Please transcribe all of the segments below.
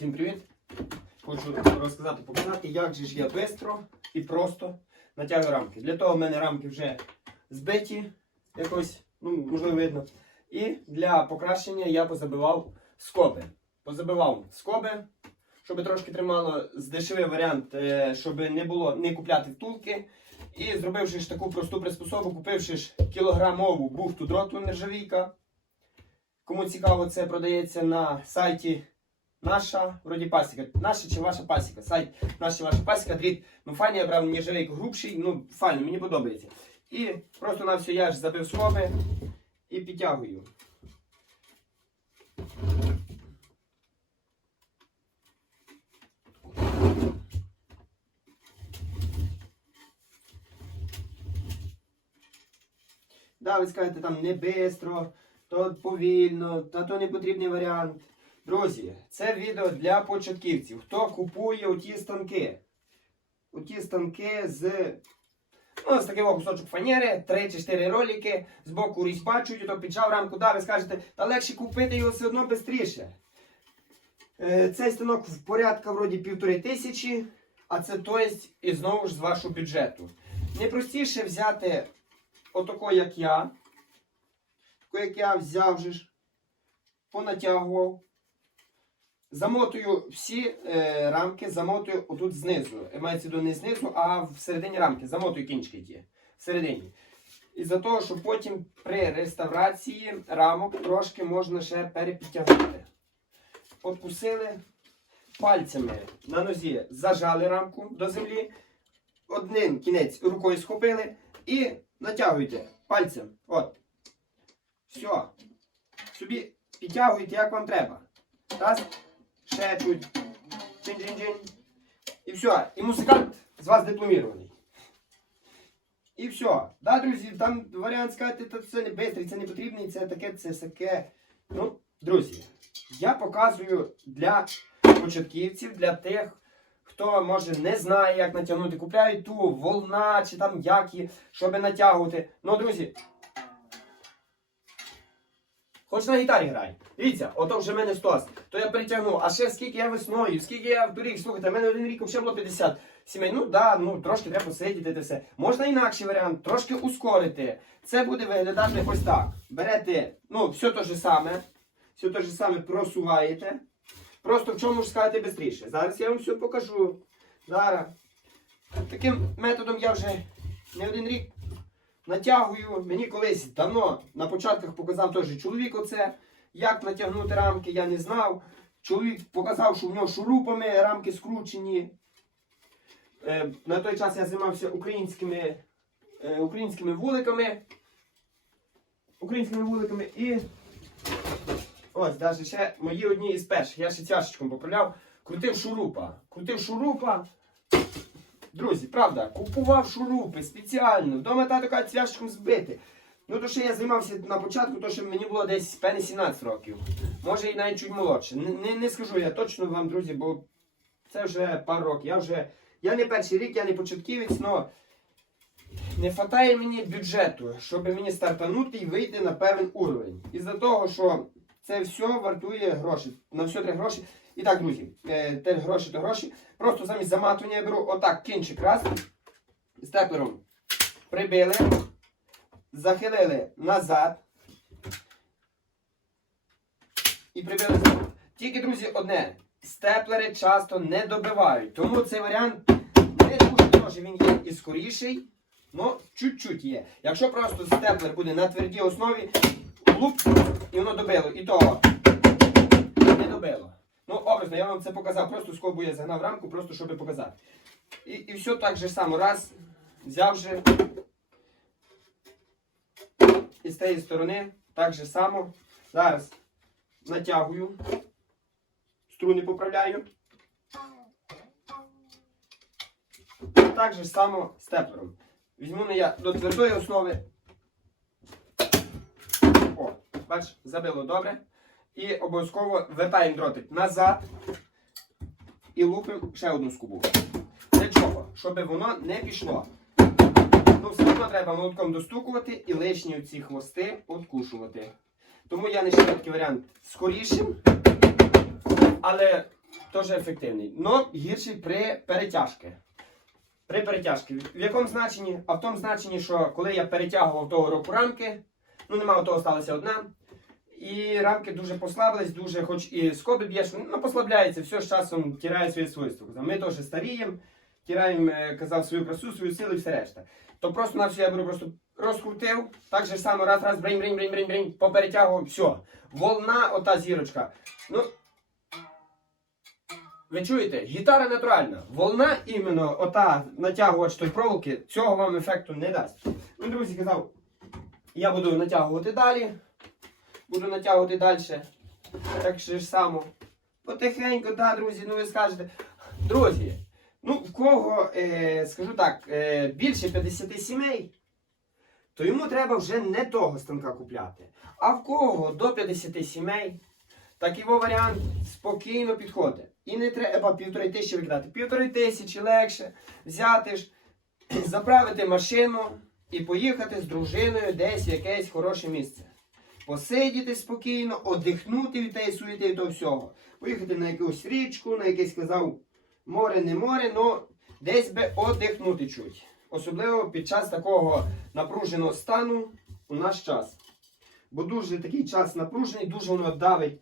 Всім привіт! Хочу розказати, показати, як же ж я швидко і просто натягую рамки. Для того в мене рамки вже збиті, якось, ну, можливо, видно. І для покращення я позабивав скоби. Позабивав скоби, щоб трошки тримало, здешевий варіант, е, щоб не було не купляти втулки. І зробивши ж таку просту приспособу, купивши ж кілограмову бухту дроту нержавійка. Кому цікаво, це продається на сайті наша, вроді пасіка. Наша чи ваша пасіка. Сайт наша чи ваша пасіка. Дріт. Ну, файний, я брав нержавейку грубший, ну, файно, мені подобається. І просто на все я ж забив скоби і підтягую. Да, ви скажете там не бистро, то повільно, та то не потрібний варіант. Друзі, це відео для початківців. Хто купує оті станки? Оті станки з. Ну, з такого кусочок фанери, 3 чи 4 ролики, з боку різьба чуть, то піджав рамку, да, ви скажете, та легше купити його все одно швидше. Е, цей станок в порядка вроді півтори тисячі, а це то есть, і знову ж з вашого бюджету. Найпростіше взяти отако, як я. Тако, як я взяв же ж, понатягував. Замотую всі е, рамки, замотую отут знизу. Мається до не знизу, а всередині рамки. Замотую кінчики ті. Всередині. І за того, що потім при реставрації рамок трошки можна ще перепідтягнути. Откусили пальцями на нозі, зажали рамку до землі. Один кінець рукою схопили і натягуйте пальцем. От. Все. Собі підтягуйте, як вам треба. Раз. Ще чуть. Чин-чин-чин. І все. І музикант з вас дипломірований. І все. Да, друзі, там варіант сказати, це не бистрий, це не потрібний, це таке, це таке. Ну, друзі, я показую для початківців, для тих, хто може не знає, як натягнути, купляють ту волна чи там які, щоб натягувати. Ну, друзі. Хоч на гітарі грай. Дивіться, ото вже в мене 100, то я перетягнув. А ще скільки я весною, скільки я в торік, слухайте, в мене один рік ще було 50 сімей. Ну да, ну трошки треба посидіти те все. Можна інакший варіант, трошки ускорити. Це буде виглядати ось так. Берете, ну, все те ж саме, все те ж саме просуваєте. Просто в чому ж сказати швидше. Зараз я вам все покажу. Зараз. Таким методом я вже не один рік натягую. Мені колись давно на початках показав теж чоловік оце, як натягнути рамки, я не знав. Чоловік показав, що в нього шурупами рамки скручені. Е, на той час я займався українськими, е, українськими вуликами. Українськими вуликами і ось навіть ще мої одні із перших. Я ще цяшечком поправляв. Крутив шурупа. Крутив шурупа. Друзі, правда, купував шурупи спеціально. Вдома тато каже цвяшком збити. Ну, то що я займався на початку, то що мені було десь певне 17 років. Може і навіть чуть молодше. Не, не, скажу я точно вам, друзі, бо це вже пару років. Я вже. Я не перший рік, я не початківець, але не вистачає мені бюджету, щоб мені стартанути і вийти на певний уровень. Із-за того, що це все вартує гроші. На все треба гроші. І так, друзі, е, те гроші то гроші. Просто замість заматування я беру отак кінчик раз. Степлером прибили, захилили назад. І прибили знову. Тільки, друзі, одне. Степлери часто не добивають. Тому цей варіант не дуже дуже він є і скоріший. Ну, чуть-чуть є. Якщо просто степлер буде на твердій основі, луп, і воно добило. І того не добило. Ну, образно, я вам це показав, просто скобу я загнав рамку, просто щоб показати. І, і все так же само. Раз, взяв же. І з тієї сторони так же само. Зараз натягую. Струни поправляю. Так же само степлером. Візьму я до твердої основи. Бач, забило добре. І обов'язково вертаємо дротик назад і лупимо ще одну скобу. Для чого? Щоб воно не пішло. Ну, все одно треба молотком достукувати і лишні ці хвости откушувати. Тому я не такий варіант скорішим, але теж ефективний. Но гірший при перетяжці. При перетяжці. В якому значенні? А в тому значенні, що коли я перетягував того року рамки, ну нема того сталася одна. І рамки дуже послабились, дуже, хоч і скоби б'єш, ну послабляється, все з часом тіряє своє свойство. Ми теж старіємо, тираємо, е, казав, свою красу, свою силу і все решта. То просто на я беру, просто розкрутив, так же само раз, раз, бринь, бринь, бринь, бринь, бринь, поперетягував, все. Волна, ота зірочка. Ну, ви чуєте, гітара натуральна. Волна іменно ота натягувач той проволоки, цього вам ефекту не дасть. Ну, друзі, казав, я буду натягувати далі. Буду натягувати далі. Так же само. Потихеньку, так, друзі, ну ви скажете. Друзі, ну в кого, е, скажу так, е, більше 50 сімей, то йому треба вже не того станка купляти. А в кого до 50 сімей, так його варіант спокійно підходить. І не треба півтори тисячі викидати. Півтори тисячі легше взяти ж, заправити машину і поїхати з дружиною десь в якесь хороше місце. Посидіти спокійно, одихнути від тієї суєти і того всього. Поїхати на якусь річку, на якесь сказав море, не море, но десь би одихнути чуть. Особливо під час такого напруженого стану у наш час. Бо дуже такий час напружений, дуже воно давить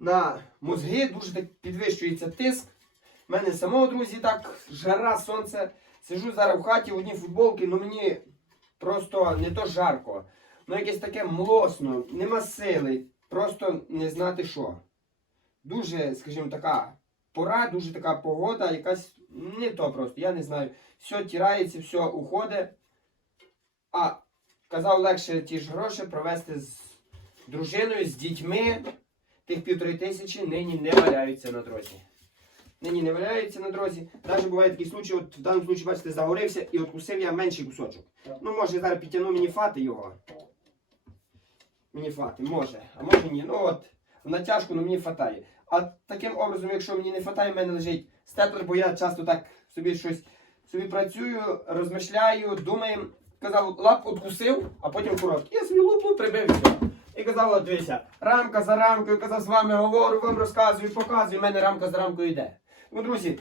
на мозги, дуже так підвищується тиск. У мене самого, друзі, так жара, сонце. Сижу зараз в хаті в одній футболці, ну мені просто не то жарко. Ну якесь таке млосно, нема сили, просто не знати що. Дуже, скажімо, така пора, дуже така погода, якась не то просто, я не знаю. Все тирається, все уходить. А казав легше ті ж гроші провести з дружиною, з дітьми. Тих півтори тисячі нині не валяються на дорозі. Нині не валяються на дорозі. Навіть буває такий случай, от в даному случаї, бачите, загорився і откусив я менший кусочок. Ну, може, зараз підтягну мені фати його. Мені фати, може. А може ні. Ну от, в натяжку, ну мені фатає. А таким образом, якщо мені не фатає, в мене лежить степлер, бо я часто так собі щось собі працюю, розмишляю, думаю. Казав, лап откусив, а потім короткий. Я собі лупу прибив все. І казав, дивися, рамка за рамкою, казав, з вами говорю, вам розказую, показую, в мене рамка за рамкою йде. Ну, друзі,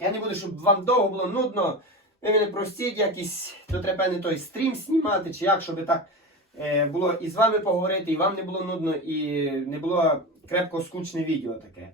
я не буду, щоб вам довго було нудно. Ви мене простіть, якийсь, то треба не той стрім знімати, чи як, щоб так було і з вами поговорити, і вам не було нудно, і не було крепко скучне відео таке.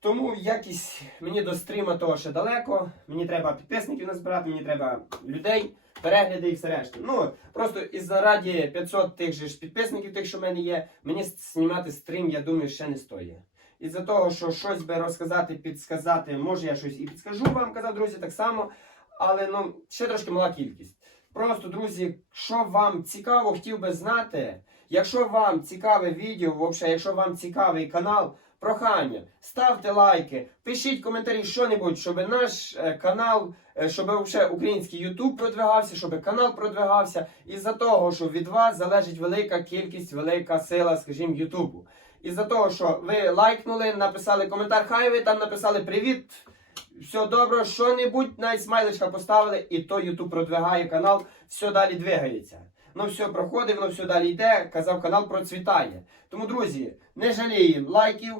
Тому якісь мені до стріма того ще далеко. Мені треба підписників назбирати, мені треба людей, перегляди і все решта. Ну, просто із зараді 500 тих же ж підписників, тих, що в мене є, мені знімати стрім, я думаю, ще не стоїть. Із-за того, що щось би розказати, підсказати, може я щось і підскажу вам, казав друзі, так само. Але ну, ще трошки мала кількість. Просто, друзі, що вам цікаво, хотів би знати. Якщо вам цікаве відео, взагалі, якщо вам цікавий канал, прохання, ставте лайки, пишіть коментарі що-небудь, щоб наш е, канал, е, щоб вже український YouTube продвигався, щоб канал продвигався. Із-за того, що від вас залежить велика кількість, велика сила, скажімо, Ютубу. Із-за того, що ви лайкнули, написали коментар, хай ви там написали привіт. Все добре, що-небудь, навіть смайличка поставили, і то YouTube продвигає канал, все далі двигається. Ну все проходить, воно все далі йде. Казав, канал процвітає. Тому, друзі, не жаліємо лайків.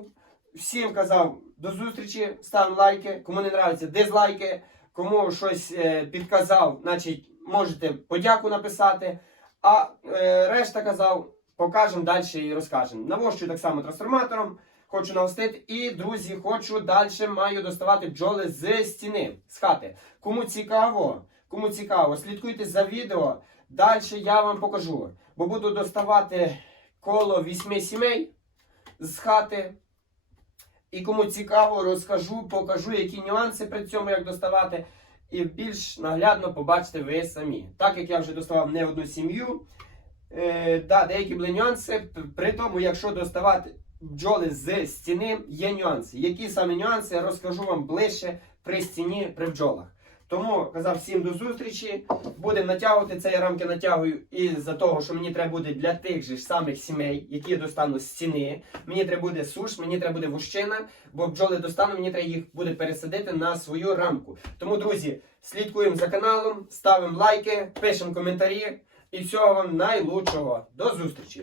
Всім казав до зустрічі, ставимо лайки. Кому не нравиться, дизлайки. Кому щось е, підказав, значить можете подяку написати. А е, решта казав, покажемо далі і розкажемо. Навощую так само трансформатором. Хочу навстити. І, друзі, хочу далі маю доставати бджоли з стіни, з хати. Кому цікаво, кому цікаво, слідкуйте за відео. Далі я вам покажу. Бо буду доставати коло вісьми сімей з хати. І кому цікаво, розкажу, покажу, які нюанси при цьому, як доставати. І більш наглядно побачите ви самі. Так як я вже доставав не одну сім'ю, е, да, деякі були нюанси. При тому, якщо доставати бджоли з стіни, є нюанси. Які саме нюанси, я розкажу вам ближче при стіні, при бджолах. Тому казав всім до зустрічі. Будемо натягувати це я рамки натягую із-за того, що мені треба буде для тих же ж самих сімей, які достану з стіни. Мені треба буде суш, мені треба буде вущина, бо бджоли достану, мені треба їх буде пересадити на свою рамку. Тому, друзі, слідкуємо за каналом, ставимо лайки, пишемо коментарі і всього вам найлучшого. До зустрічі!